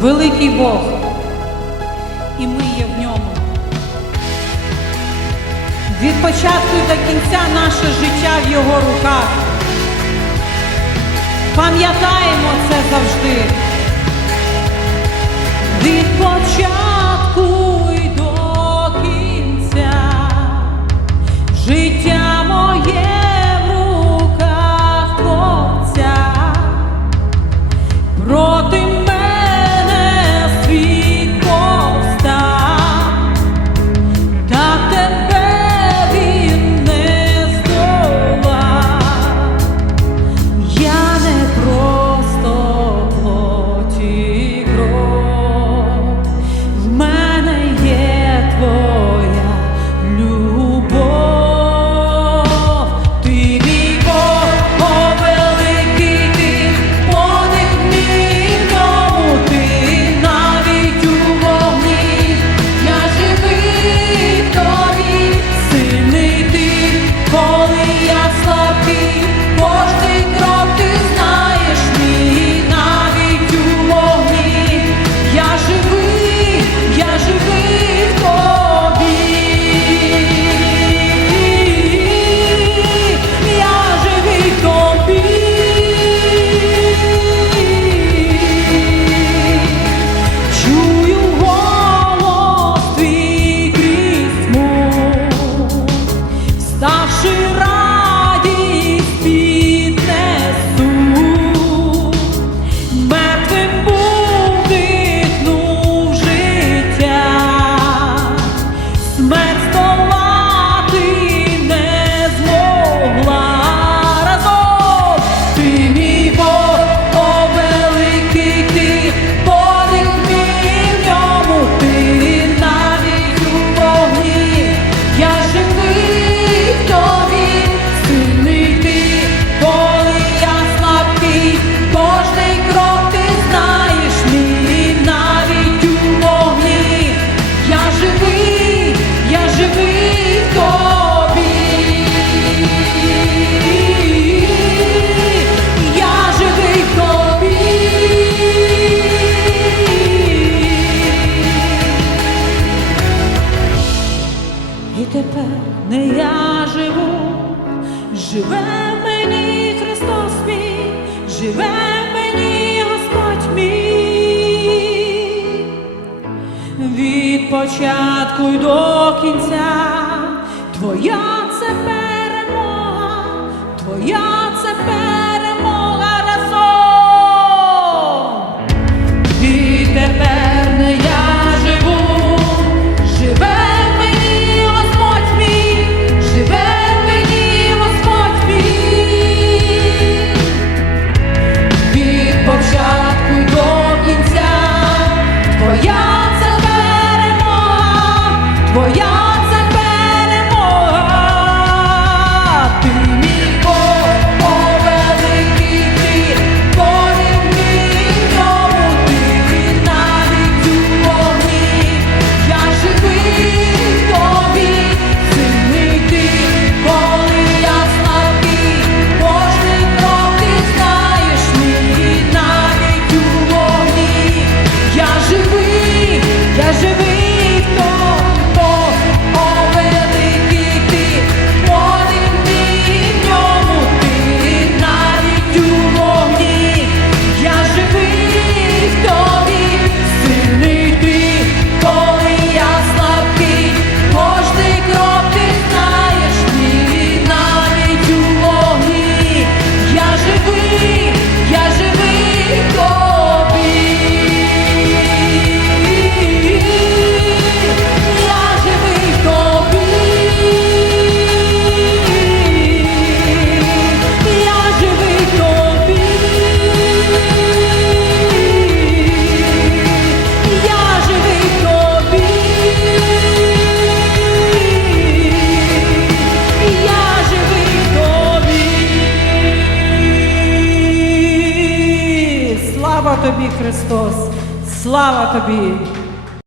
великий Бог, і ми є в ньому. Від початку до кінця наше життя в його руках. Пам'ятаємо це завжди. Від початку. живе мені Христос мій, живе мені Господь мій, від початку й до кінця твоя це перемога, твоя це перемога. Христос. Слава тобі!